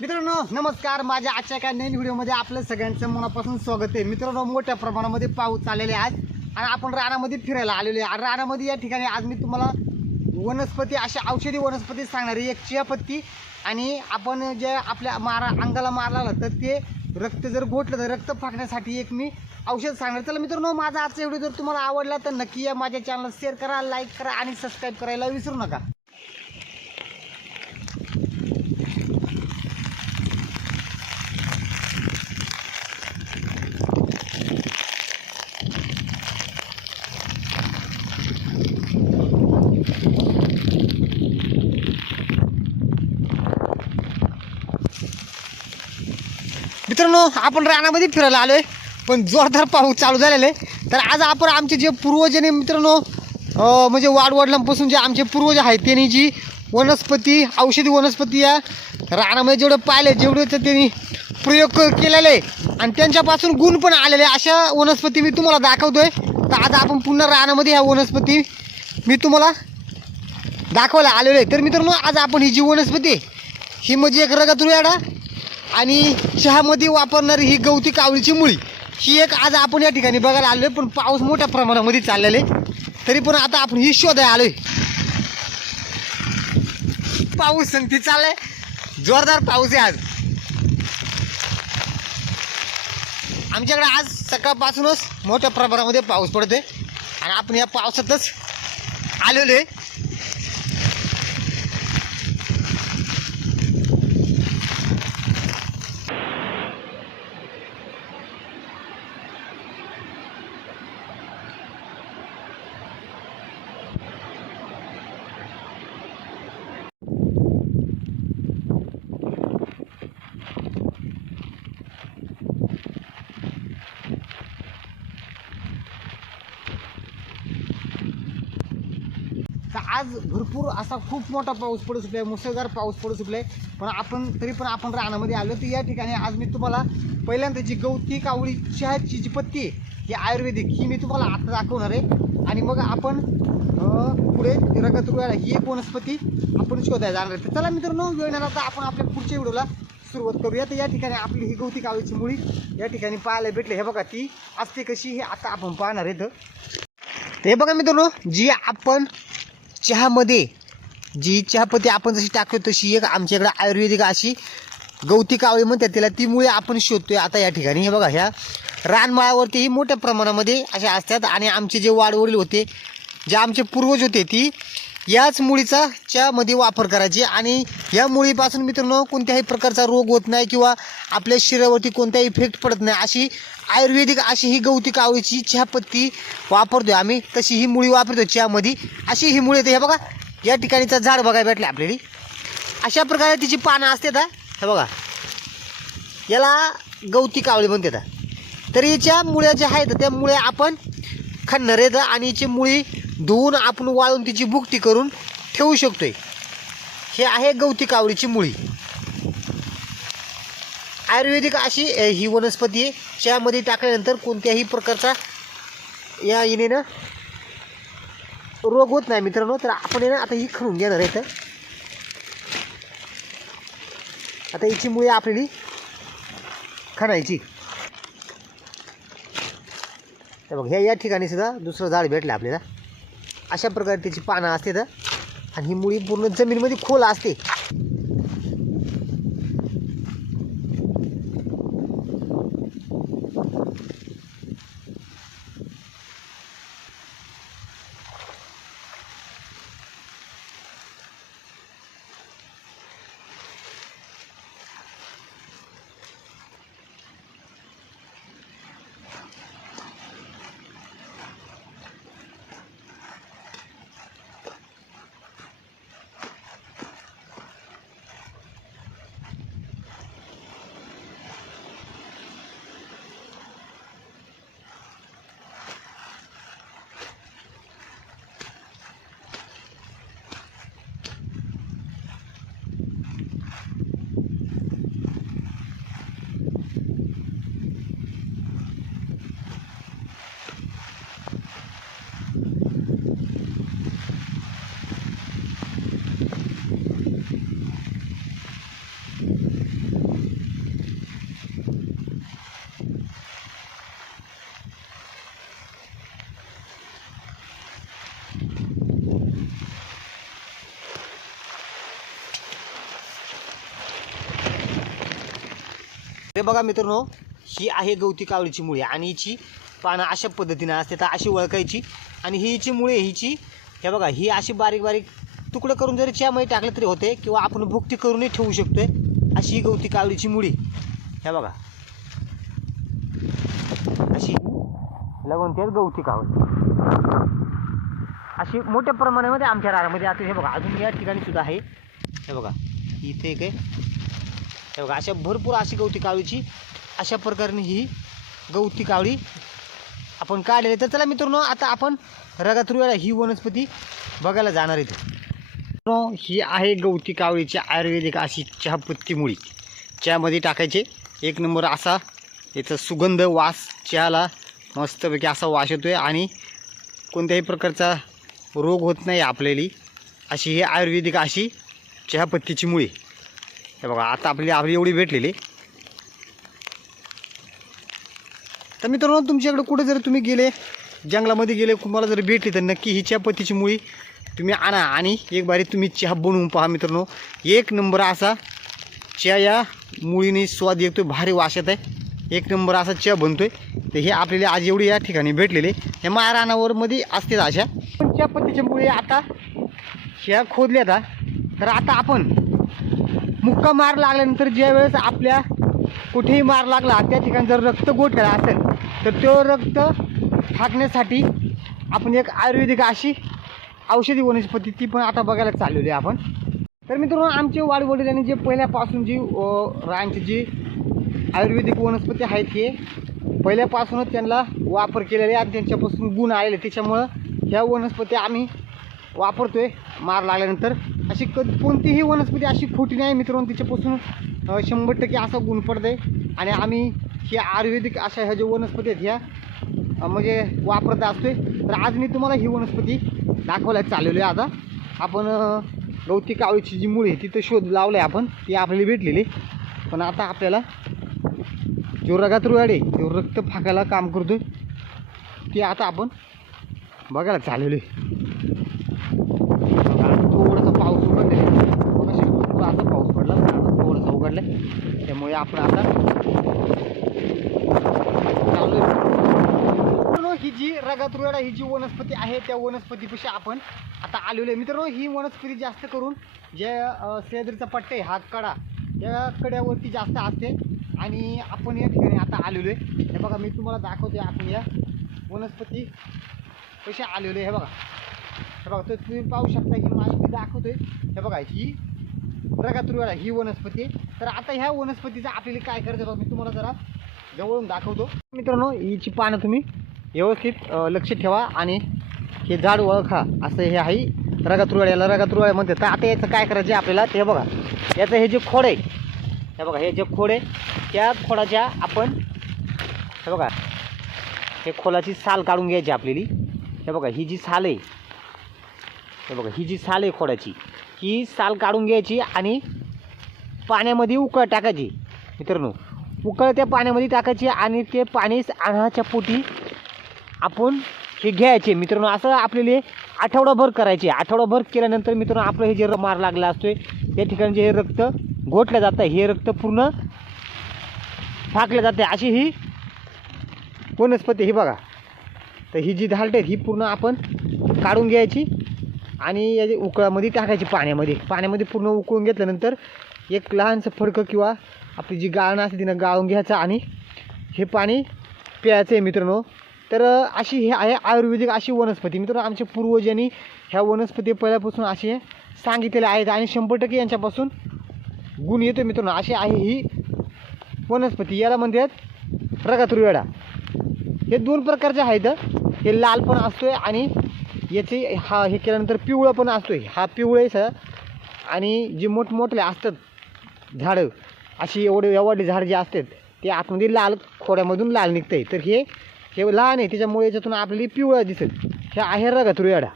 मित्रांनो नमस्कार. माझ्या आजच्या एका नवीन व्हिडिओमध्ये आपलं सगळ्यांचं मनापासून स्वागत आहे. मित्रांनो मोठ्या प्रमाणामध्ये पाऊस चाललेले आज. आणि आपण रानामध्ये फिरायला आलेलो आहे. रानामध्ये या ठिकाणी आज मी तुम्हाला वनस्पती अशा औषधी वनस्पती सांगणार आहे. एक चियापत्ती आणि आपण जे आपल्या मारा अंगाला मारला तर ते रक्त जर घोटलं तर रक्त फाकण्यासाठी एक मी औषध सांगणार. चला मित्रांनो माझा आजचा व्हिडिओ जर तुम्हाला आवडला तर नक्की या माझ्या चॅनलला शेअर करा लाईक करा आणि सबस्क्राईब करायला विसरू नका. मित्रांनो आपण रानामध्ये फिरायला आलोय. पण जोरदार पाऊस चालू झालेला आहे. तर आज आपण आमचे जे पूर्वजांनी मित्रांनो म्हणजे वाडवडिलांपासून जे आमचे पूर्वज आहेत त्यांनी जी वनस्पती औषधी वनस्पती या रानामध्ये जेवढं पाहिले जेवढे तर त्यांनी प्रयोग केलेले आहे. आणि त्यांच्यापासून गुण पण आलेले आहे. अशा वनस्पती मी तुम्हाला दाखवतोय. तर आज आपण पुन्हा रानामध्ये ह्या वनस्पती मी तुम्हाला दाखवायला आलेलो आहे. तर मित्रांनो आज आपण ही जी वनस्पती आहे, ही म्हणजे एक रगतुळ्याडा आणि चहामध्ये वापरणारी ही गवती कावळीची मुळी. ही एक आज आपण या ठिकाणी बघायला आलो आहे पण पाऊस मोठ्या प्रमाणामध्ये चाललेला आहे. तरी पण आता आपण ही शोधायला आलोय. पाऊस संगती चाललाय. जोरदार पाऊस आहे आज. आमच्याकडे आज सकाळपासूनच मोठ्या प्रमाणामध्ये पाऊस पडतोय. आणि आपण या पावसातच आलेलो आहे. आज भरपूर असा खूप मोठा पाऊस पडू सुटलाय मुसळधार पाऊस पडू सुटलाय पण आपण तरी पण आपण रानामध्ये आलो तर या ठिकाणी आज मी तुम्हाला पहिल्यांदा जी गवती कावळी चहाची जी पत्ती आहे ही आयुर्वेदिक ही मी तुम्हाला आता दाखवणार आहे. आणि मग आपण पुढे रगतुळ्याला ही एक वनस्पती आपण शोधायला जाणार आहे. तर चला मित्रांनो वेळ न लावता आपण आपल्या पुढच्या व्हिडिओला सुरुवात करूया. तर या ठिकाणी आपली ही गवती कावळीची मुळी या ठिकाणी पाहायला भेटले. हे बघा ती असते कशी हे आता आपण पाहणार आहे तर हे बघा मित्रांनो जी आपण चहामध्ये जी चहापत्ती आपण जशी टाकतो तशी एक आमच्याकडे आयुर्वेदिक अशी गवती कावळी म्हणतात त्याला ती मुळे आपण शोधतोय आता या ठिकाणी. हे बघा ह्या रानमाळावरती ही मोठ्या प्रमाणामध्ये अशा असतात आणि आमचे जे वाडवडील होते जे आमचे पूर्वज होते ती याच मुळीचा चहामध्ये वापर करायची. आणि या मुळीपासून मित्रांनो कोणत्याही प्रकारचा रोग होत नाही किंवा आपल्या शरीरावरती कोणताही इफेक्ट पडत नाही. अशी आयुर्वेदिक अशी ही गवती कावळीची चहापत्ती वापरतोय आम्ही तशी ही मुळी वापरतो चहामध्ये. अशी ही मुळी येते हे बघा या ठिकाणीचं झाड बघायला भेटले आपल्याला. अशा प्रकारे तिची पानं असतात हा. हे बघा. याला गवती कावळी म्हणतात. तर याच्या मुळ्या ज्या आहेत त्यामुळे आपण खाणार आहेत आणि याची मुळी धुवून आपण वाळून तिची बुकटी करून ठेवू शकतोय. हे आहे गवती कावळीची मुळी. आयुर्वेदिक अशी ही वनस्पती आहे. चहामध्ये टाकल्यानंतर कोणत्याही प्रकारचा या येणेनं रोग होत नाही मित्रांनो. तर आपण आहे ना आता ही खणून घेणार आहे तर आता याची मुळे आपल्याला खणायची. तर बघ ह्या या ठिकाणी सुद्धा दुसरं झाड भेटलं आपल्याला. अशा प्रकारे त्याची पानं असते तर आणि ही मुळी पूर्ण जमीनमध्ये खोल असते. हे बघा मित्रांनो ही आहे गवती कावळीची मुळी आणि हिची पानं अशा पद्धतीनं असते तर अशी ओळखायची. आणि ही हिची मुळे हिची हे बघा ही अशी बारीक बारीक तुकडं करून जरी चहामध्ये टाकलं तरी होते किंवा आपण भुकटी करूनही ठेवू शकतोय अशी ही गवती कावळीची मुळी हे बघा. अशी लागून त्यात गवती कावळी. अशी मोठ्या प्रमाणामध्ये आमच्या रानामध्ये आता हे बघा अजून या ठिकाणी सुद्धा आहे. हे बघा इथे एक आहे. हे बघा अशा भरपूर अशी गवती कावळीची अशा प्रकारे ही गवती कावळी आपण काढलेली तर चला मित्रांनो आता आपण रगातुरवेळा ही वनस्पती बघायला जाणार इथे. ही आहे गवती कावळीची आयुर्वेदिक अशी चहापत्ती मुळी. चहामध्ये टाकायचे. एक नंबर असा याचा सुगंध वास चहाला मस्तपैकी असा वास येतोय आणि कोणत्याही प्रकारचा रोग होत नाही आपल्याली. अशी ही आयुर्वेदिक अशी चहापत्तीची मुळी. हे बघा आता आपली आपली एवढी भेटलेली. तर मित्रांनो तुमच्याकडे कुठे जर तुम्ही गेले जंगलामध्ये गेले तुम्हाला जर भेटली तर नक्की ही चहापत्तीची मुळी तुम्ही आणा आणि एक बारी तुम्ही चहा बनवून पहा मित्रांनो. एक नंबर असा चहा या मुळीने स्वाद येतो भारी वास येत आहे. एक नंबर असा चहा बनतोय. तर हे आपल्याला आज एवढी या ठिकाणी भेटलेले. हे मारानावर मध्ये असते अशा. पण चहापत्तीच्या मुळी आता ह्या खोदल्या आता तर आता आपण मुक्का मार लागल्यानंतर ज्या वेळेस आपल्या कुठेही मार लागला त्या ठिकाणी जर रक्त गोठला असेल तर तो रक्त थाकण्यासाठी आपण एक आयुर्वेदिक अशी औषधी वनस्पती ती पण आता बघायला चाललेली आहे आपण. तर मित्रांनो आमचे वाडवडिलांनी जे पहिल्यापासून जी अं, रानची जी आयुर्वेदिक वनस्पती आहेत हे पहिल्यापासूनच त्यांना वापर केलेले आणि त्यांच्यापासून गुण आलेले त्याच्यामुळं ह्या वनस्पती आम्ही वापरतोय. मार लागल्यानंतर अशी क कोणतीही वनस्पती अशी खोटी नाही मित्रांनो तिच्यापासून शंभर टक्के असा गुण पडत आहे. आणि आम्ही हे आयुर्वेदिक अशा ह्या ज्या वनस्पती आहेत ह्या म्हणजे वापरत असतोय. तर आज मी तुम्हाला ही वनस्पती दाखवायला चाललेली आहे आता. आपण अ, गवती कावळीची जी मुळी आहे तिथं शोध लावलं आहे आपण. ती आपल्याला भेटलेली. पण आता आपल्याला जो आहे तो रक्त फाकायला काम करतोय ते आता आपण बघायला चाललेलो आहे थोडंसं पाऊस उघडलेला आहे. मगाशी पाऊस पडला पण आता थोडंसं उघडलाय. त्यामुळे आपण आता चालू ही जी रगातुरवाडा ही जी वनस्पती आहे त्या वनस्पतीपेक्षा आपण आता आलेलो आहे. मित्रांनो ही वनस्पती जास्त करून जे अं, सह्याद्रीचा पट्टा हा कडा या कड्यावरती जास्त असते. आणि आपण या ठिकाणी आता आलेलो आहे. हे बघा मी तुम्हाला दाखवते आपण या वनस्पती कशा आलेलो आहे. हे बघा. हे बघा तर तुम्ही पाहू शकता ही माझी मी दाखवतोय. हे बघा ही रगातुरवाडा ही वनस्पती आहे. तर आता ह्या वनस्पतीचं आपल्याला काय करायचं बघा मी तुम्हाला जरा जवळून दाखवतो. मित्रांनो हिची पानं तुम्ही व्यवस्थित लक्ष ठेवा आणि हे झाड ओळखा. असं हे आहे रगातुरवाड याला रगातुरवाड म्हणते तर आता याचं काय करायचं आहे आपल्याला ते बघा. याचं हे जे खोड आहे हे बघा हे जे खोड आहे त्या खोडाच्या आपण हे बघा हे खोलाची साल काढून घ्यायची आपल्याली. हे बघा ही जी साल आहे हे बघा ही जी साल आहे खोडाची ही साल काढून घ्यायची आणि पाण्यामध्ये उकळ टाकायची. मित्रांनो उकळ त्या पाण्यामध्ये टाकायची आणि ते पाणी आणाच्या पोटी आपण हे घ्यायचे. मित्रांनो असं आपल्याला आठवडाभर करायचे. आठवडाभर केल्यानंतर मित्रांनो आपलं हे जे र- मार लागला असतोय या ठिकाणी जे हे रक्त घोटलं जातं हे रक्त पूर्ण फाकलं जाते. अशी ही वनस्पती ही बघा. तर ही जी धालट आहे ही पूर्ण आपण काढून घ्यायची. आणि याचे उकळामध्ये टाकायची पाण्यामध्ये. पाण्यामध्ये पूर्ण उकळून घेतल्यानंतर एक लहानसं फडकं किंवा आपली जी गाळणं असते तिनं गाळून घ्यायचं आणि हे पाणी प्यायचं आहे मित्रांनो. तर अशी हे आहे आयुर्वेदिक अशी वनस्पती. मित्रांनो आमच्या पूर्वजांनी ह्या वनस्पती पहिल्यापासून असे सांगितलेले आहेत आणि शंभर टक्के यांच्यापासून गुण येतो मित्रांनो. अशी आहे ही वनस्पती. याला म्हणतात रगातुरवेडा. हे दोन प्रकारचे आहेत. हे लाल पण असतोय आणि याचे हा हे केल्यानंतर पिवळं पण असतो आहे हा पिवळे सर. आणि जी मोठमोठले असतात झाडं अशी एवढे एवढे झाड जे असतात ते आतमध्ये लाल खोड्यामधून लाल निघतंय. तर हे हे लहान आहे त्याच्यामुळे याच्यातून आपल्याला पिवळं दिसेल. हे आहे रगातुरवेडा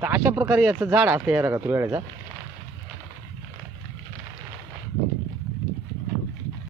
तर अशा प्रकारे याचं झाड असतं या रगातुरवेड्याचा